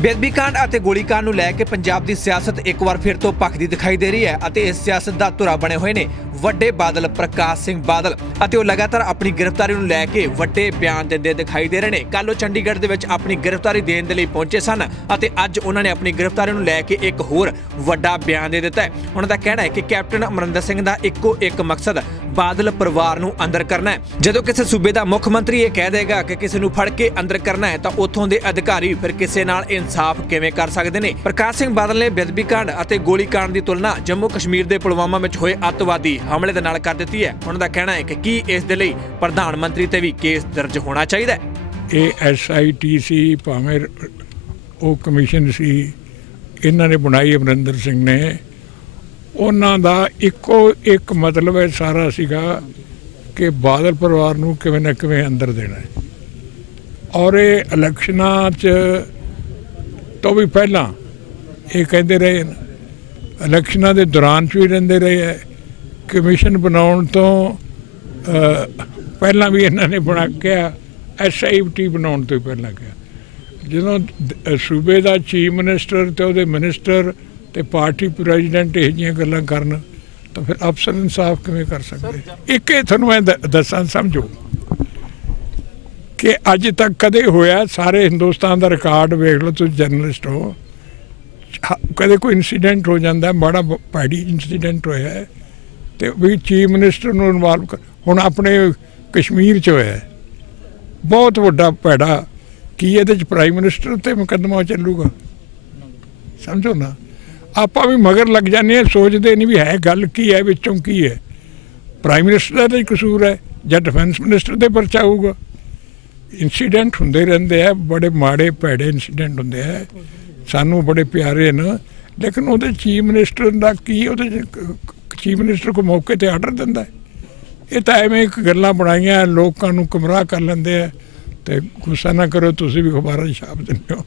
ਬੇਦਬੀ ਕਾਂਡ ਅਤੇ ਗੋਲੀਕਾਂਡ ਨੂੰ ਲੈ ਕੇ ਪੰਜਾਬ ਦੀ ਸਿਆਸਤ ਇੱਕ ਵਾਰ ਫਿਰ ਤੋਂ ਭਖਦੀ ਦਿਖਾਈ ਦੇ ਰਹੀ ਹੈ ਅਤੇ ਇਸ ਸਿਆਸਤ ਦਾ ਧੁਰਾ ਬਣੇ ਹੋਏ ਨੇ। ਵੱਡੇ ਬਾਦਲ ਪ੍ਰਕਾਸ਼ ਸਿੰਘ ਬਾਦਲ ਅਤੇ ਉਹ ਲਗਾਤਾਰ ਆਪਣੀ ਗ੍ਰਿਫਤਾਰੀ ਨੂੰ ਲੈ ਕੇ ਵੱਡੇ ਬਿਆਨ ਦਿੰਦੇ ਦਿਖਾਈ ਦੇ ਰਹੇ ਨੇ। ਕੱਲ੍ਹ ਉਹ ਚੰਡੀਗੜ੍ਹ ਦੇ ਵਿੱਚ ਆਪਣੀ ਗ੍ਰਿਫਤਾਰੀ ਦੇਣ ਦੇ ਲਈ ਪਹੁੰਚੇ ਸਨ ਅਤੇ ਅੱਜ ਉਹਨਾਂ ਨੇ ਆਪਣੀ ਗ੍ਰਿਫਤਾਰੀ ਨੂੰ ਲੈ ਕੇ ਇੱਕ ਹੋਰ ਵੱਡਾ ਬਿਆਨ ਦੇ ਦਿੱਤਾ ਉਹਨਾਂ ਦਾ ਕਹਿਣਾ ਹੈ ਕਿ ਕੈਪਟਨ ਅਮਰਿੰਦਰ ਸਿੰਘ ਦਾ ਇੱਕੋ ਇੱਕ ਮਕਸਦ, ਬਾਦਲ ਪਰਿਵਾਰ ਨੂੰ ਅੰਦਰ ਕਰਨਾ ਹੈ। ਜਦੋਂ ਕਿਸੇ ਸੂਬੇ ਦਾ ਮੁੱਖ ਮੰਤਰੀ ਇਹ ਕਹਿ ਦੇਗਾ ਕਿ ਕਿਸੇ ਨੂੰ ਫੜ ਕੇ ਅੰਦਰ ਕਰਨਾ ਹੈ ਤਾਂ ਉੱਥੋਂ ਦੇ ਅਧਿਕਾਰੀ ਫਿਰ ਕਿਸੇ ਨਾਲ ਇਨਸਾਫ ਕਿਵੇਂ ਕਰ ਸਕਦੇ ਨੇ? ਪ੍ਰਕਾਸ਼ ਸਿੰਘ ਬਾਦਲ ਨੇ ਬੇਦਬੀ ਕਾਂਡ ਅਤੇ ਗੋਲੀ ਕਾਂਡ ਦੀ ਤੁਲਨਾ ਜੰਮੂ ਕਸ਼ਮੀਰ ਦੇ ਪੁਲਵਾਮਾ ਵਿੱਚ ਹੋਏ ਅੱਤਵਾਦੀ ਹਮਲੇ ਦੇ ਨਾਲ ਕਰ ਦਿੱਤੀ ਹੈ। ਉਹਨਾਂ ਦਾ ਕਹਿਣਾ ਹੈ ਕਿ ਕੀ ਇਸ ਦੇ ਲਈ ਪ੍ਰਧਾਨ ਮੰਤਰੀ ਤੇ ਵੀ ਕੇਸ ਦਰਜ ਹੋਣਾ ਚਾਹੀਦਾ ਹੈ? ਇਹ ਐਸਆਈਟੀ ਸੀ ਭਾਵੇਂ ਉਹ ਕਮਿਸ਼ਨ ਸੀ, ਇਹਨਾਂ ਨੇ ਬਣਾਈ ਅਮਰਿੰਦਰ ਸਿੰਘ ਨੇ। ਉਹਨਾਂ ਦਾ ਇੱਕੋ ਇੱਕ ਮਤਲਬ ਹੈ ਸਾਰਾ ਸੀਗਾ ਕਿ ਬਾਦਲ ਪਰਿਵਾਰ ਨੂੰ ਕਿਵੇਂ ਨਾ ਕਿਵੇਂ ਅੰਦਰ ਦੇਣਾ ਹੈ। ਔਰ ਇਹ ਇਲੈਕਸ਼ਨਾਂ 'ਚ ਤੋਂ ਵੀ ਪਹਿਲਾਂ ਇਹ ਕਹਿੰਦੇ ਰਹੇ ਨੇ ਇਲੈਕਸ਼ਨਾਂ ਦੇ ਦੌਰਾਨ 'ਚ ਵੀ ਰਹਿੰਦੇ ਰਹੇ ਹੈ। ਕਮਿਸ਼ਨ ਬਣਾਉਣ ਤੋਂ ਪਹਿਲਾਂ ਵੀ ਇਹਨਾਂ ਨੇ ਬਣਾ ਕਿਹਾ ਐਸਆਈਟੀ ਬਣਾਉਣ ਤੋਂ ਪਹਿਲਾਂ ਕਿਹਾ। ਜਦੋਂ ਸੂਬੇ ਦਾ ਚੀਫ ਮਿਨਿਸਟਰ ਤੇ ਉਹਦੇ ਮਿਨਿਸਟਰ ਤੇ ਪਾਰਟੀ ਪ੍ਰੈਜ਼ੀਡੈਂਟ ਇਹ ਜਿਹੀਆਂ ਗੱਲਾਂ ਕਰਨ ਤਾਂ ਫਿਰ ਅਫਸਰ ਇਨਸਾਫ ਕਿਵੇਂ ਕਰ ਸਕਦੇ? ਇੱਕ ਇਹ ਤੁਹਾਨੂੰ ਮੈਂ ਦ- ਦੱਸਾਂ ਸਮਝੋ ਕਿ ਅੱਜ ਤੱਕ ਕਦੇ ਹੋਇਆ ਸਾਰੇ ਹਿੰਦੁਸਤਾਨ ਦਾ ਰਿਕਾਰਡ ਵੇਖ ਲਓ ਤੁਸੀਂ ਜਰਨਲਿਸਟ ਹੋ। ਕਦੇ ਕੋਈ ਇਨਸੀਡੈਂਟ ਹੋ ਜਾਂਦਾ ਹੈ, ਮਾੜਾ ਬ- ਭੈੜੀ ਇਨਸੀਡੈਂਟ ਹੋਇਆ ਹੈ, ਤੇ ਵੀ ਚੀਫ ਮਿਨਿਸਟਰ ਨੂੰ ਇਨਵੋਲਵ ਕਰ ਹੁਣ ਆਪਣੇ ਕਸ਼ਮੀਰ ਚ ਹੋਇਆ ਬਹੁਤ ਵੱਡਾ ਭੈੜਾ ਕੀ ਇਹਦੇ ਚ ਪ੍ਰਾਈਮ ਮਿਨਿਸਟਰ ਤੇ ਮੁਕੱਦਮਾ ਚੱਲੂਗਾ? ਸਮਝੋ ਨਾ। ਆਪਾਂ ਵੀ ਮਗਰ ਲੱਗ ਜਾਂਦੇ ਆ ਸੋਚਦੇ ਨਹੀਂ ਵੀ ਹੈ ਗੱਲ ਕੀ ਹੈ, ਵਿੱਚੋਂ ਕੀ ਹੈ। ਪ੍ਰਾਈਮ ਮਿਨਿਸਟਰ ਦਾ ਹੀ ਕਸੂਰ ਹੈ, ਜਾਂ ਡਿਫੈਂਸ ਮਿਨਿਸਟਰ ਦੇ ਪਰਚਾ ਹੋਊਗਾ। ਇਨਸੀਡੈਂਟ ਹੁੰਦੇ ਰਹਿੰਦੇ ਆ, ਬੜੇ ਮਾੜੇ ਭੈੜੇ ਇਨਸੀਡੈਂਟ ਹੁੰਦੇ ਆ। ਸਾਨੂੰ ਬੜੇ ਪਿਆਰੇ ਨੇ, ਲੇਕਿਨ ਉਹਦੇ ਚੀਫ ਮਿਨਿਸਟਰ ਦਾ ਕੀ ਉਹਦੇ ਚੀਫ ਮਿਨਿਸਟਰ ਕੋ ਮੌਕੇ ਤੇ ਆਰਡਰ ਦਿੰਦਾ ਹੈ। ਇਹ ਤਾਂ ਐਵੇਂ ਇੱਕ ਗੱਲਾਂ ਬਣਾਈਆਂ, ਲੋਕਾਂ ਨੂੰ ਗੁੰਮਰਾਹ ਕਰ ਲੈਂਦੇ ਆ। ਤੇ ਗੁੱਸਾ ਨਾ ਕਰੋ, ਤੁਸੀਂ ਵੀ ਖਬਰਾਂ ਛਾਪ ਦਿੰਦੇ ਹੋ।